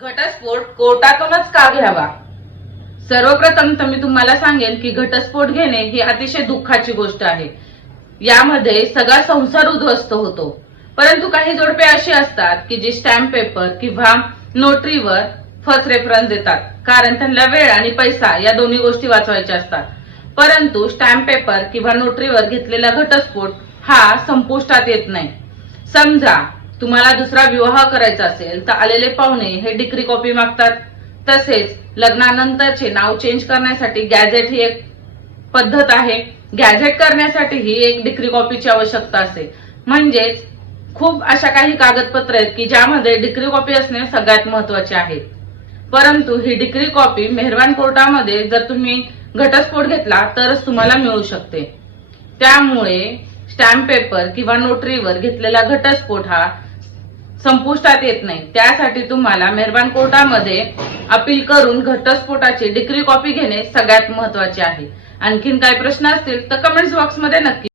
घटस्फोट कोर्टातूनच का घ्यावा? सर्वप्रथम तर मी तुम्हाला सांगेन की घटस्फोट घेणे ही अतिशय दुःखाची गोष्ट आहे. यामध्ये सगळा संसार उद्ध्वस्त होतो. परंतु काही जोडपे अशी असतात की जी स्टॅम्प पेपर किंवा नोटरीवर फर्स्ट रेफरन्स देतात. कारण त्यांना वेळ आणि पैसा या दोन्ही गोष्टी वाचवायच्या असतात. परंतु स्टॅम्प पेपर किंवा नोटरीवर घेतलेला घटस्फोट हा संपुष्टात येत नाही. समजा तुम्हाला दुसरा विवाह करायचा असेल तर आलेले पाहुणे हे डिग्री कॉपी मागतात. तसेच लग्नानंतरचे नाव चेंज करण्यासाठी गॅझेट ही एक पद्धत आहे. गॅझेट करण्यासाठी ही एक डिग्री कॉपीची आवश्यकता असते म्हणजेच खूप अशा काही कागदपत्र आहेत की ज्यामध्ये डिग्री कॉपी असणे सगळ्यात महत्त्वाचे आहे. परंतु ही डिग्री कॉपी मेहरबान कोर्टामध्ये जर तुम्ही घटस्फोट घेतला तरच तुम्हाला मिळू शकते. त्यामुळे स्टॅम्प पेपर किंवा नोटरीवर घेतलेला घटस्फोट हा संपुष्टात येत नाही. त्यासाठी तुम्हाला मेहरबान कोर्टामध्ये अपील करून घटस्फोटाची डिग्री कॉपी घेणे सगळ्यात महत्त्वाचे आहे. आणखीन काही प्रश्न असतील तर कमेंट्स बॉक्समध्ये नक्की